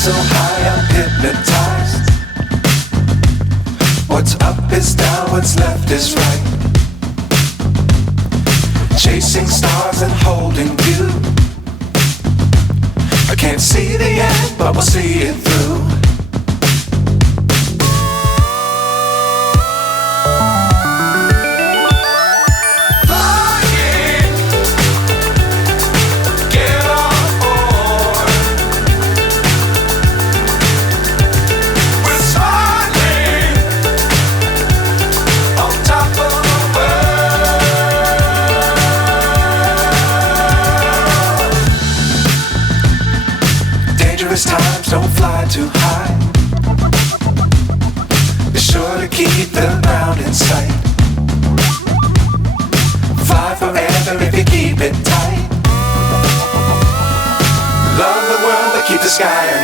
so high I'm hypnotized. What's up is down, what's left is right. Chasing stars and holding you. I can't see the end, but we'll see it through. Times don't fly too high. Be sure to keep the ground in sight. Fly forever if you keep it tight. Love the world but keep the sky